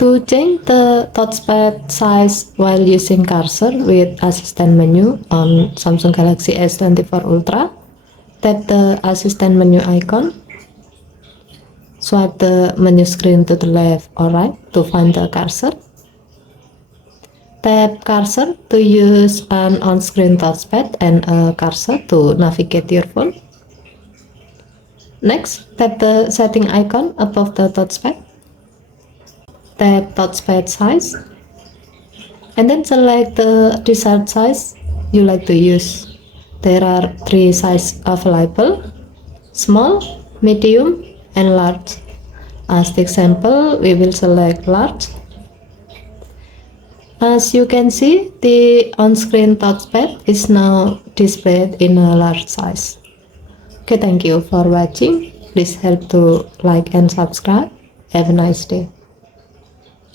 To change the touchpad size while using cursor with assistant menu on Samsung Galaxy S24 Ultra, tap the assistant menu icon. Swipe the menu screen to the left or right to find the cursor. Tap cursor to use an on-screen touchpad and a cursor to navigate your phone. Next, tap the setting icon above the touchpad. Tap touchpad size and then select the desired size you like to use. There are 3 sizes available: small, medium, and large. As the example, we will select large. As you can see, the on-screen touchpad is now displayed in a large size. Okay, thank you for watching. Please help to like and subscribe. Have a nice day.